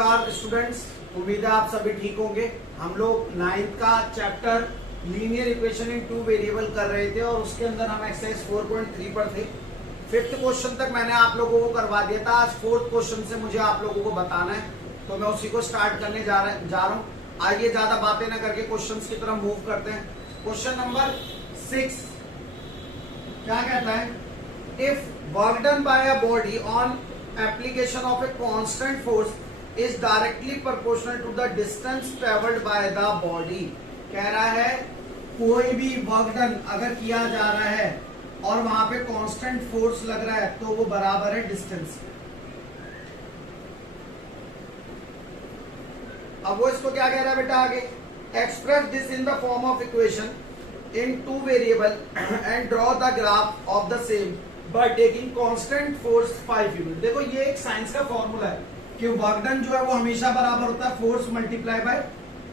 नमस्कार स्टूडेंट्स, उम्मीद है आप सभी ठीक होंगे। हम लोग 9th का chapter linear equation in two variable कर रहे थे और उसके अंदर हम एक्सरसाइज 4.3 पर थे। 5th क्वेश्चन तक मैंने आप लोगों को करवा दिया था। आज 4th क्वेश्चन से मुझे आप लोगों को बताना है, तो मैं उसी को स्टार्ट करने जा रहा हूँ। आइए ज्यादा बातें न करके क्वेश्चंस की तरफ मूव करते हैं। क्वेश्चन नंबर 6 क्या कहता है? If work done by a body on application of a constant force is directly proportional to the distance traveled by the body। कह रहा है कोई भी वर्क डन अगर किया जा रहा है और वहां पे कांस्टेंट फोर्स लग रहा है तो वो बराबर है डिस्टेंस। अब वो इसको क्या कह रहा है बेटा आगे? Express this in the form of equation in two variable and draw the graph of the same by taking constant force 5 unit. देखो ये एक साइंस का फॉर्मूला है कि वर्क डन जो है वो हमेशा बराबर होता है फोर्स मल्टीप्लाई बाय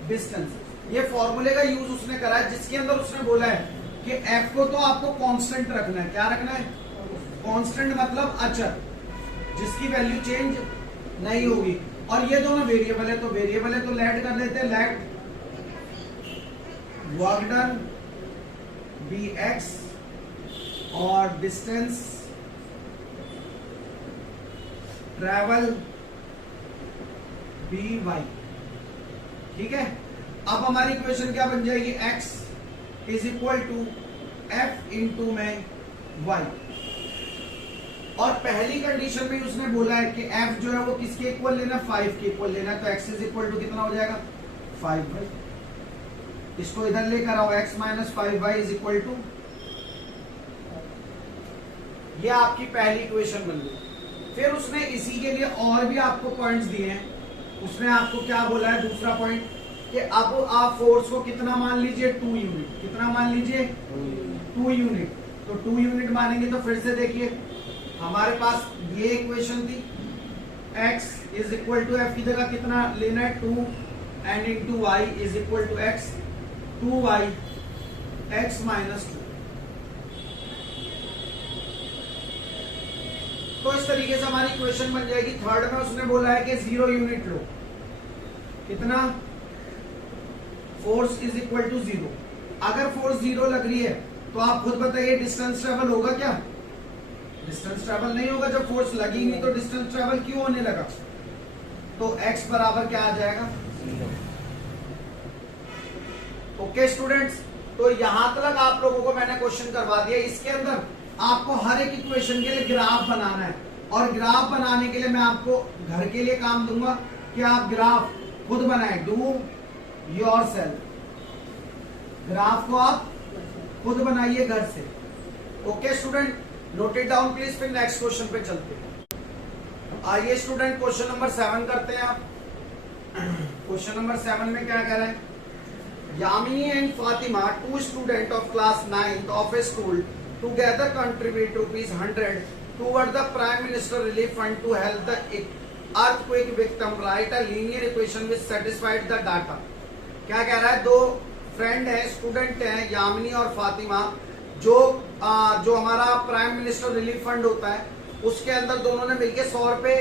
डिस्टेंस। ये फॉर्मूले का यूज उसने करा है जिसके अंदर उसने बोला है कि एफ को तो आपको कांस्टेंट रखना है। क्या रखना है? कांस्टेंट मतलब अचर, जिसकी वैल्यू चेंज नहीं होगी। और ये दोनों वेरिएबल है, तो वेरिएबल है तो लेट कर लेते हैं। Let work done be X और डिस्टेंस ट्रेवल बी वाई। ठीक है, अब हमारी इक्वेशन क्या बन जाएगी? x is equal to F into में y। और पहली कंडीशन में उसने बोला है कि f जो है वो किसके इक्वल लेना? 5 के इक्वल लेना। तो x इज इक्वल टू कितना हो जाएगा? 5y। इसको इधर लेकर आओ, x minus 5y is equal to, ये आपकी पहली इक्वेशन बन गई। फिर उसने इसी के लिए और भी आपको पॉइंट्स दिए हैं। उसने आपको क्या बोला है? दूसरा पॉइंट कि अब आप फोर्स को कितना मान लीजिए? 2 यूनिट। कितना मान लीजिए? 2 यूनिट। तो 2 यूनिट मानेंगे तो फिर से देखिए हमारे पास ये इक्वेशन थी, x is equal to F की जगह कितना लेना है? 2 and into Y is equal to X, 2y x minus 2। तो इस तरीके से हमारी इक्वेशन बन जाएगी। थर्ड में उसने बोला है कि 0 यूनिट लो। कितना? Force is equal to 0। अगर फोर्स 0 लग रही है तो आप खुद बताइए डिस्टेंस ट्रेवल होगा क्या? डिस्टेंस ट्रेवल नहीं होगा। जब फोर्स लगी नहीं तो डिस्टेंस ट्रेवल क्यों होने लगा? तो x बराबर क्या आ जाएगा? 0। ओके स्टूडेंट्स, तो यहां तक आप लोगों को मैंने क्वेश्चन करवा दिया। इसके अंदर आपको हर एक इक्वेशन के लिए ग्राफ बनाना है और ग्राफ बनाने के लिए मैं आपको घर के लिए काम दूंगा कि आप ग्राफ खुद बनाएं। Do yourself. ग्राफ को आप खुद बनाइए घर से। Okay student, note it down please. फिर नेक्स्ट क्वेश्चन पे चलते हैं। आइए स्टूडेंट क्वेश्चन नंबर 7 करते हैं आप। क्वेश्चन नंबर 7 में क्या कह रहे हैं? Yamini and Fatima, 2 student of class 9th of A school, together contribute ₹100 toward the Prime Minister Relief Fund to help the earthquake victim. Write a linear equation which satisfied the data। क्या कह रहा है? दो फ्रेंड है, स्टूडेंट है, यामिनी और फातिमा, जो हमारा प्राइम मिनिस्टर रिलीफ फंड होता है उसके अंदर दोनों ने मिलकर 100 रुपए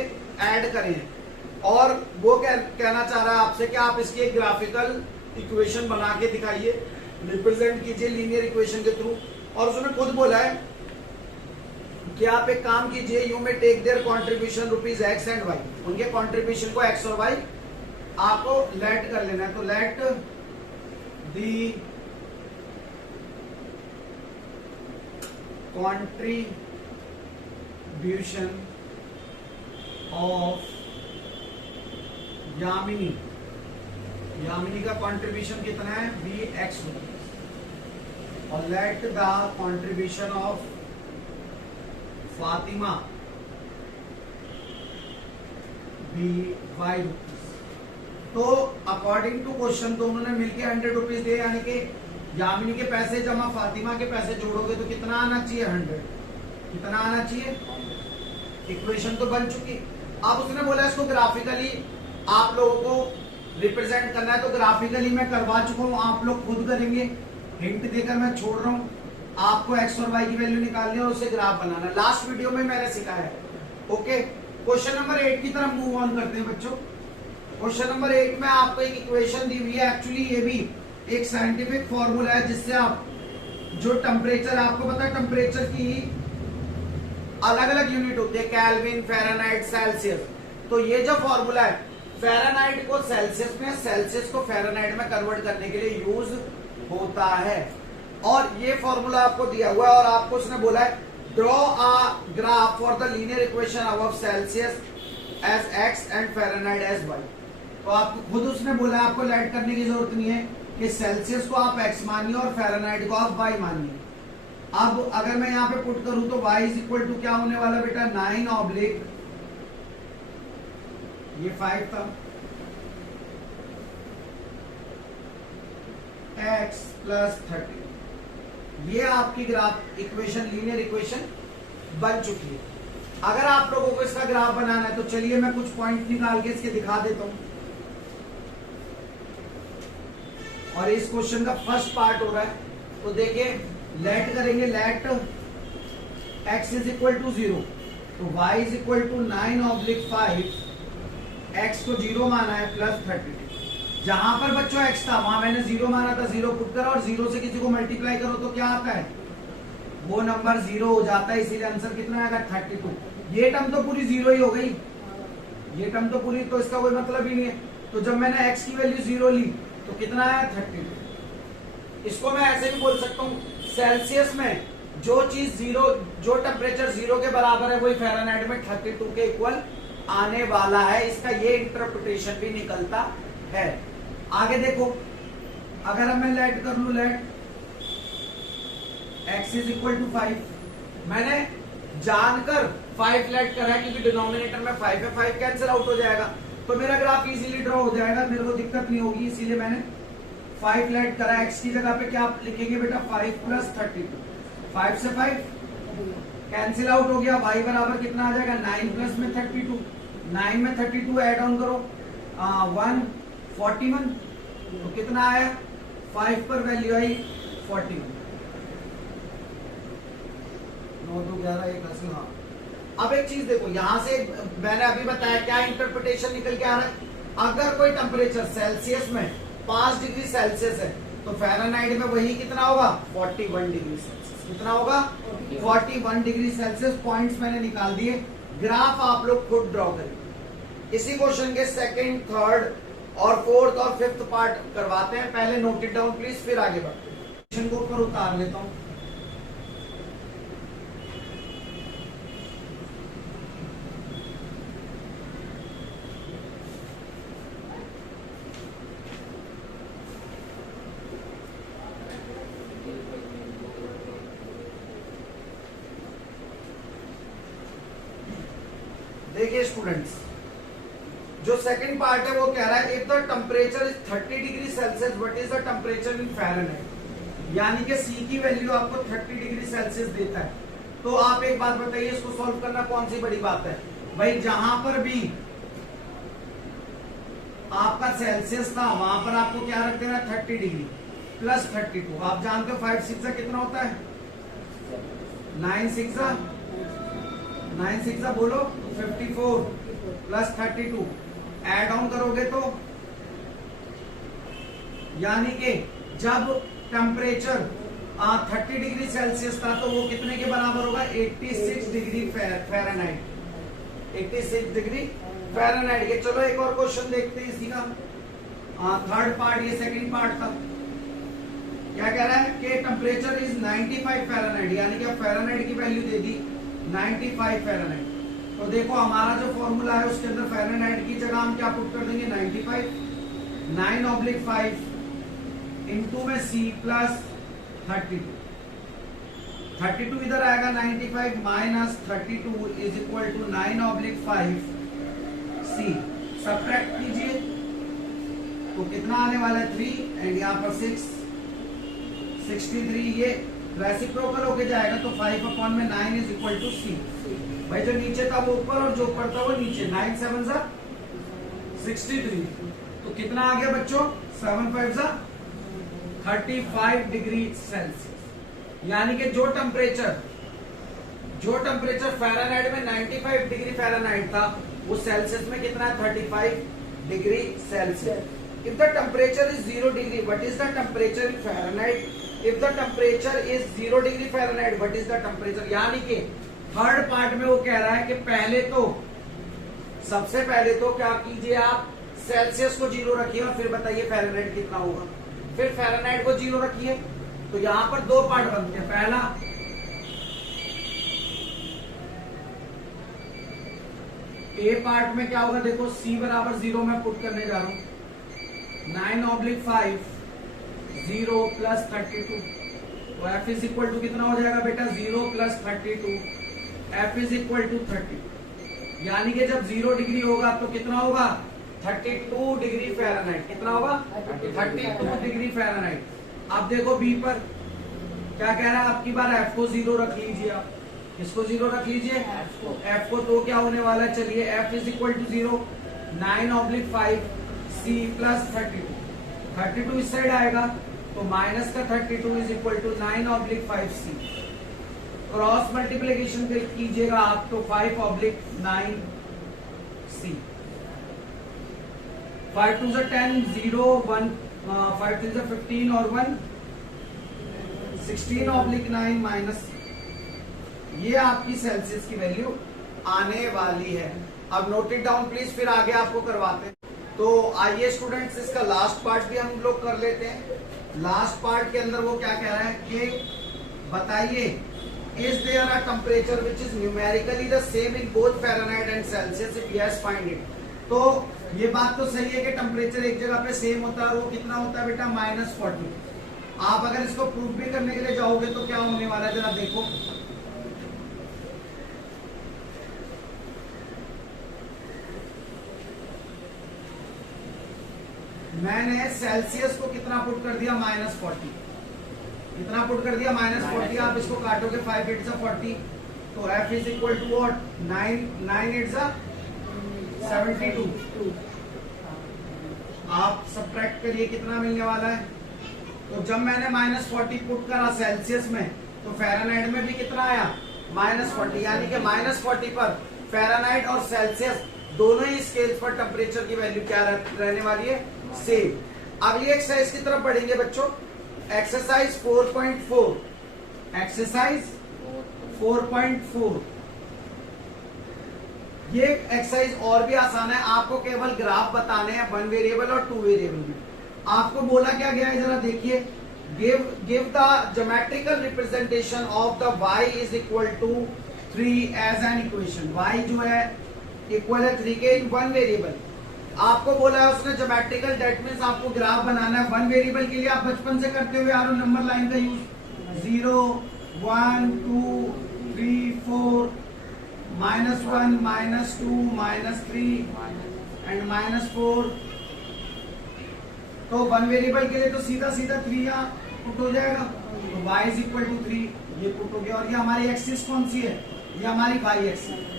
ऐड करे हैं और वो कहना चाह रहा है आपसे कि आप इसकी एक ग्राफिकल इक्वेशन बना के दिखाइए, रिप्रेजेंट कीजिए लीनियर इक्वेशन के थ्रू। और उसने खुद बोला है कि आप एक काम कीजिए, you may take their contribution ₹x and y। उनके कॉन्ट्रीब्यूशन को x और y आपको लेट कर लेना है। तो let the contribution of Yamini, Yamini का कॉन्ट्रीब्यूशन कितना है? $x। और let the contribution of Fatima $y। तो अकॉर्डिंग टू क्वेश्चन तो उन्होंने मिलकर ₹100 दिए, यानी कि यामिनी के पैसे जमा फातिमा के पैसे जोड़ोगे तो कितना आना चाहिए? 100। कितना आना चाहिए? इक्वेशन तो बन चुकी। अब उसने बोला इसको ग्राफिकली आप लोगों को रिप्रेजेंट करना है, तो ग्राफिकली मैं करवा चुका हूं, आप लोग खुद करेंगे। हिंट देकर मैं छोड़ रहा हूं, आपको x और y की वैल्यू निकालनी है और उसे ग्राफ बनाना। लास्ट वीडियो में मैंने सिखाया है। ओके, क्वेश्चन नंबर 8 की तरफ मूव ऑन करते हैं बच्चों। क्वेश्चन नंबर 8 में आपको एक इक्वेशन दी हुई है। एक्चुअली ये भी एक साइंटिफिक फॉर्मूला है जिससे आप जो टेम्परेचर, आपको पता है टेम्परेचर की अलग अलग यूनिट होती है, केल्विन, फ़ारेनहाइट, सेल्सियस। तो ये जो फॉर्मूला है फ़ारेनहाइट को सेल्सियस में, सेल्सियस को फ़ारेनहाइट में कन्वर्ट करने के लिए यूज होता है। और ये फॉर्मूला आपको दिया हुआ है और आपको उसने बोला है draw a graph for the linear equation of Celsius as X and Fahrenheit as Y. तो आपको खुद उसने बोला है, आपको लेट करने की जरूरत नहीं है कि सेल्सियस को आप एक्स मानिए और फ़ारेनहाइट को आप वाई मानिए। अब अगर मैं यहाँ पे पुट करूं तो y इज इक्वल टू क्या होने वाला बेटा, 9 ऑब्लिक ये 5 था, x प्लस 30। ये आपकी ग्राफ इक्वेशन, लीनियर इक्वेशन बन चुकी है। अगर आप लोगों को इसका ग्राफ बनाना है तो चलिए मैं कुछ पॉइंट निकाल के इसके दिखा देता हूं। और इस क्वेश्चन का फर्स्ट पार्ट हो रहा है, तो देखिए लेट करेंगे, let x is equal to 0, तो y is equal to 9 oblique 5, x को 0 माना है प्लस 32। जहां पर बच्चों x था वहां मैंने 0 माना था, 0 पुट करो और 0 से किसी को मल्टीप्लाई करो तो क्या आता है, वो नंबर 0 हो जाता है, इसीलिए आंसर कितना आएगा 32। ये टर्म तो पूरी 0 ही हो गई, ये टर्म तो पूरी, तो इसका कोई मतलब ही नहीं है। तो जब मैंने x की वैल्यू 0 ली तो कितना आया 32। इसको मैं ऐसे भी बोल सकता हूँ, सेल्सियस में जो चीज 0, जो टेम्परेचर 0 के बराबर है वही फ़ारेनहाइट में 32 के इक्वल आने वाला है। इसका ये इंटरप्रिटेशन भी निकलता है। आगे देखो, अगर मैं लेट कर लू, let x is equal to 5, मैंने जानकर 5 लेट करा है क्योंकि डिनोमिनेटर में 5 है, 5 कैंसिल आउट हो जाएगा तो मेरा ग्राफ इजीली ड्रॉ हो जाएगा, मेरे को दिक्कत नहीं होगी, इसीलिए मैंने 5 लेट करा। x की जगह पे क्या लिखेंगे बेटा, 5 प्लस 32, 5 से 5 कैंसिल आउट हो गया, y बराबर कितना आ जाएगा 9 प्लस में 32, 9 में 32 ऐड ऑन करो 141, तो कितना आया, 5 पर वैल्यू आई 41, 9 2 11 1 80। हाँ, अब एक चीज देखो, यहां से मैंने अभी बताया क्या इंटरप्रिटेशन निकल के आ रहा है। अगर कोई टेम्परेचर सेल्सियस में 5 डिग्री सेल्सियस है तो फ़ारेनहाइट में वही कितना होगा 41 डिग्री सेल्सियस। कितना होगा 41 डिग्री सेल्सियस। पॉइंट्स मैंने निकाल दिए, ग्राफ आप लोग खुद ड्रॉ करें। इसी क्वेश्चन के सेकंड, थर्ड और फोर्थ और फिफ्थ पार्ट करवाते हैं। पहले नोट इट डाउन प्लीज, फिर आगे बढ़ते हैं। क्वेश्चन को ऊपर उतार लेता हूं। देखिए स्टूडेंट्स, जो सेकंड पार्ट है वो कह रहा है if the temperature is 30 degree Celsius what is the temperature in Fahrenheit, यानी कि C की वैल्यू आपको 30 डिग्री सेल्सियस देता है। तो आप एक बात बताइए, इसको सॉल्व करना कौन सी बड़ी बात है भाई। जहां पर भी आपका सेल्सियस था वहां पर आपको क्या रख देना 30 डिग्री प्लस 32। आप जानते हो 5 6 कितना होता है, 9 6 बोलो 54 प्लस 32 ऐड ऑन करोगे तो, यानी कि जब टेम्परेचर 30 डिग्री सेल्सियस था तो वो कितने के बराबर होगा 86 डिग्री फ़ारेनहाइट, 86 डिग्री फ़ारेनहाइट के। चलो एक और क्वेश्चन देखते हैं इसी का, थर्ड पार्ट, ये सेकंड पार्ट था। क्या कह रहा है कि टेम्परेचर इज 95 फ़ारेनहाइट, यानी कि अब फ़ारेनहाइट की वैल्यू दे दी 95 फ़ारेनहाइट। तो देखो हमारा जो फॉर्मूला है उसके अंदर फ़ारेनहाइट की जगह हम क्या पुट कर देंगे 95, 9 ऑब्लिक 5 इंटू में C प्लस 32, 32 इधर आएगा 95 minus 32 is equal to 9 oblique 5 C। Subtract कीजिए तो कितना आने वाला है 3 एंड यहाँ पर 6, 63। ये रेसिप्रोकल होके जाएगा तो 5 अपॉन में 9 इज इक्वल टू C। भाई जो नीचे था वो ऊपर और जो ऊपर था वो नीचे, 9 7 जा 63, तो कितना आ गया बच्चों 7 5 जा 35 डिग्री सेल्सियस। यानी कि जो टेम्परेचर फ़ारेनहाइट में 95 डिग्री फ़ारेनहाइट था वो सेल्सियस में कितना है 35 degree Celsius. If the temperature is 0 degree, what is the temperature in Fahrenheit? If the temperature is 0 degree Fahrenheit, what is the temperature? यानी कि थर्ड पार्ट में वो कह रहा है कि पहले तो सबसे पहले तो क्या कीजिए आप सेल्सियस को 0 रखिए और फिर बताइए फ़ारेनहाइट कितना होगा। फिर फ़ारेनहाइट को 0 रखिए। तो यहां पर दो पार्ट बनते हैं। पहला ए पार्ट में क्या होगा, देखो C बराबर 0 मैं पुट करने जा रहा हूं। 9/5 0 + 32। तो F इज इक्वल टू कितना हो जाएगा बेटा 0 + 32। F is equal to 30। यानी कि जब 0 डिग्री होगा तो कितना होगा 32 डिग्री फ़ारेनहाइट। कितना होगा 32 डिग्री फ़ारेनहाइट। अब देखो बी पर क्या कह रहा है, आपकी बार F को 0 रख लीजिए। आप इसको 0 रख लीजिए F को। तो क्या होने वाला है, चलिए F is equal to 0 9/5 C + 32। 32 इस साइड आएगा तो माइनस का 32 is equal to 9/5 C। Cross multiplication कीजिएगा आप तो 5/9 C। 5 2 10 0 1 5 3 15 और 1 16/9 माइनस। ये आपकी सेल्सियस की वैल्यू आने वाली है। अब नोट इट डाउन प्लीज, फिर आगे आपको करवाते हैं। तो आइए स्टूडेंट्स, इसका लास्ट पार्ट भी हम लोग कर लेते हैं। लास्ट पार्ट के अंदर वो क्या कह रहा है कि बताइए is there a temperature which is numerically the same in both Fahrenheit and Celsius, if yes find it. तो ये बात तो सही है कि टेम्परेचर एक जगह पे सेम होता है। वो कितना होता है बेटा -40। आप अगर इसको प्रूफ भी करने के लिए जाओगे तो क्या होने वाला है जरा देखो। मैंने सेल्सियस को कितना पुट कर दिया -40। कितना पुट कर दिया -40। आप इसको काटोगे 5 8 40। तो F is equal to what 9 8 72। आप सब्ट्रैक्ट करिए कितना मिलने वाला है। तो जब मैंने -40 पुट करा सेल्सियस में तो फ़ारेनहाइट में भी कितना आया -40। यानी कि -40 पर फ़ारेनहाइट और सेल्सियस दोनों ही स्केल्स पर टेम्परेचर की वैल्यू क्या रहने वाली है, सेम। अगली एक्सरसाइज की तरफ बढ़ेंगे बच्चों। एक्सरसाइज 4.4। एक्सरसाइज 4.4। ये एक्सरसाइज और भी आसान है। आपको केवल ग्राफ बताने हैं 1 वेरिएबल और 2 वेरिएबल में। आपको बोला क्या गया है जरा देखिए, give the geometrical representation of the y is equal to 3 as an equation. y जो है इक्वल है 3 के इन 1 वेरिएबल। आपको बोला है उसने ज्योमेट्रिकल, दैट मींस आपको ग्राफ बनाना है 1 वेरिएबल के लिए। आप बचपन से करते हुए आ रहे हो नंबर लाइन का यूज। 0 1 2 3 4 -1 -2 -3 एंड -4। तो 1 वेरिएबल के लिए तो सीधा सीधा 3 यहाँ पुट हो जाएगा। तो y इज इक्वल टू 3 ये पुट हो गया। और ये हमारी एक्सिस कौन सी है, ये हमारी y एक्सिस।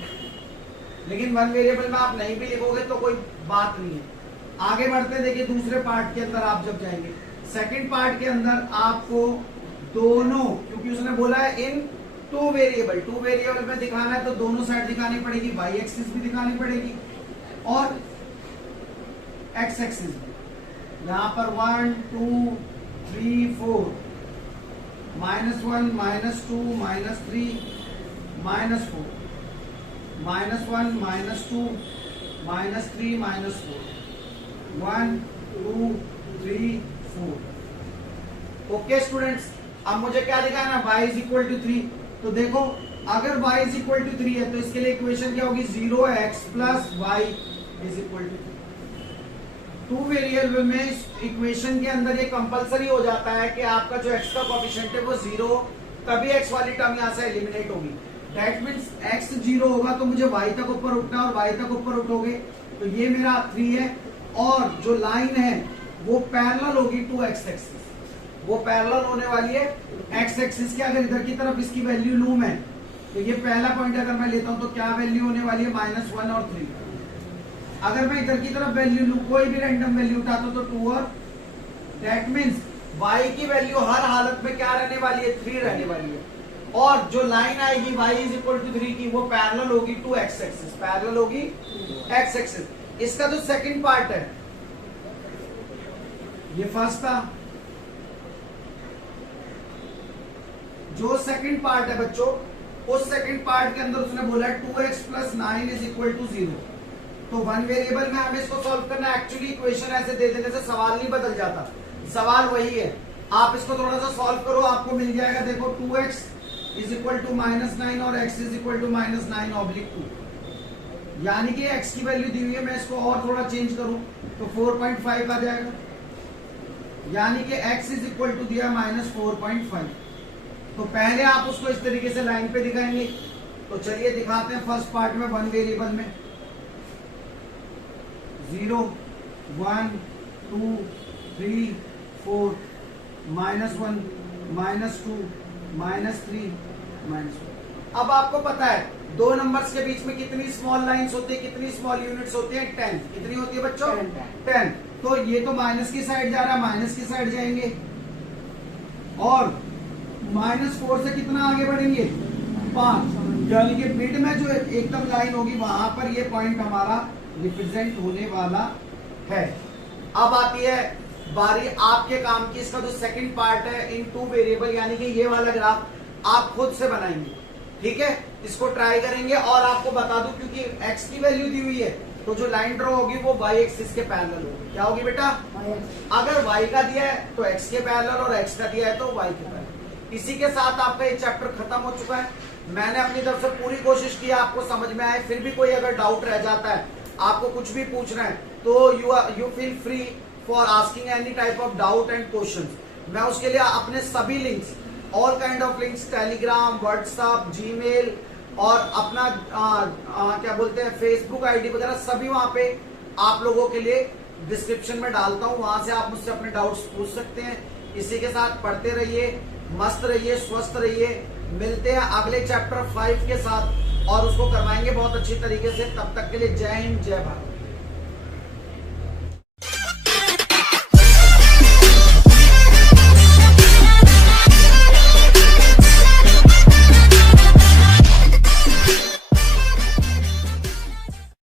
लेकिन 1 वेरिएबल में आप नहीं भी लिखोगे तो कोई बात नहीं है। आगे बढ़ते देखिए दूसरे पार्ट के अंदर आप जब जाएंगे, सेकंड पार्ट के अंदर आपको दोनों, क्योंकि उसने बोला है इन 2 वेरिएबल, 2 वेरिएबल में दिखाना है तो दोनों साइड दिखानी पड़ेगी, y एक्सिस भी दिखानी पड़ेगी और x एक्सिस भी। यहाँ पर 1 2 3 4 -1 -2 -3 -4 -1 -2 -3 -4 1 2 3 4। ओके स्टूडेंट्स, अब मुझे क्या दिखाना है, y इज इक्वल टू 3। तो देखो अगर y इज इक्वल टू 3 है तो इसके लिए इक्वेशन क्या होगी, 0x + y is equal to 3। 2 variable में इक्वेशन के अंदर ये कंपलसरी हो जाता है कि आपका जो x का कोएफिशिएंट है वो 0, तभी x वाली टर्म यहाँ से एलिमिनेट होगी। दैट मींस x 0 होगा तो मुझे y तक ऊपर उठना है और y तक ऊपर उठोगे तो ये मेरा 3 है। और जो लाइन है वो पैरेलल होगी टू x एक्सिस, वो पैरेलल होने वाली है x एक्सिस के। अगर इधर की तरफ इसकी वैल्यू लूं मैं तो ये पहला पॉइंट अगर मैं लेता हूं तो क्या वैल्यू होने वाली है, -1 और 3। अगर मैं इधर की तरफ वैल्यू लूं, कोई भी रैंडम वैल्यू उठाता हूं तो 2 और दैट मींस y की वैल्यू हर हालत में क्या रहने वाली है, 3 रहने वाली है। और जो लाइन आएगी y इज इक्वल टू 3 की वो पैरेलल होगी टू x एक्सिस, पैरेलल होगी x एक्सिस। इसका जो सेकंड पार्ट है, ये फर्स्ट था, जो सेकंड पार्ट है बच्चों, उस सेकंड पार्ट के अंदर उसने बोला 2x + 9 = 0। तो वन वेरिएबल में हमें इसको सॉल्व करना है। एक्चुअली इक्वेशन ऐसे दे देने से सवाल नहीं बदल जाता, सवाल वही है। आप इसको थोड़ा सा सॉल्व करो, आपको मिल जाएगा। देखो 2x = -9 और x = -9/2, यानी कि x की वैल्यू दी हुई है, मैं इसको और थोड़ा चेंज करूं तो 4.5 आ जाएगा, यानी कि x = दिया -4.5। तो पहले आप उसको इस तरीके से लाइन पे दिखाएंगे। तो चलिए दिखाते हैं। फर्स्ट पार्ट में वन वेरिएबल में 0 1 2 3 4 -1 -2 -3 -1। अब आपको पता है दो नंबर्स के बीच में कितनी स्मॉल लाइंस होती है, कितनी स्मॉल यूनिट्स होती है? 10। कितनी होती है बच्चों? 10। तो ये तो माइनस की साइड जा रहा है, माइनस की साइड जाएंगे और -4 से कितना आगे बढ़ेंगे? 5, यानी कि मिड में जो एकदम लाइन होगी वहां पर ये पॉइंट हमारा रिप्रेजेंट होने वाला है। अब आती है बारी आपके काम की। इसका जो सेकंड पार्ट है इन टू वेरिएबल, यानी कि ये वाला ग्राफ आप खुद से बनाएंगे, ठीक है? इसको ट्राई करेंगे और आपको बता दूं, क्योंकि x की वैल्यू दी हुई है तो जो लाइन ड्रॉ होगी वो y एक्सिस के पैरेलल होगी। क्या होगी बेटा? अगर y का दिया है तो x के पैरेलल और x का दिया है तो y के पैरेलल। इसी के साथ आपका ये चैप्टर खत्म हो चुका है। मैंने अपनी तरफ से पूरी कोशिश की आपको समझ में आए। फिर भी कोई अगर डाउट रह जाता है, आपको कुछ भी पूछना है, तो you feel free for asking any type of doubt and questions. मैं उसके लिए अपने सभी links, all kind of links, Telegram, WhatsApp, Gmail और अपना क्या बोलते हैं फेसबुक आईडी वगैरह, सभी वहां पे आप लोगों के लिए डिस्क्रिप्शन में डालता हूं। वहां से आप मुझसे अपने डाउट्स पूछ सकते हैं। इसी के साथ पढ़ते रहिए, मस्त रहिए, स्वस्थ रहिए। मिलते हैं अगले चैप्टर 5 के साथ और उसको करवाएंगे बहुत अच्छी तरीके से। तब तक के लिए जय हिंद, जय भारत।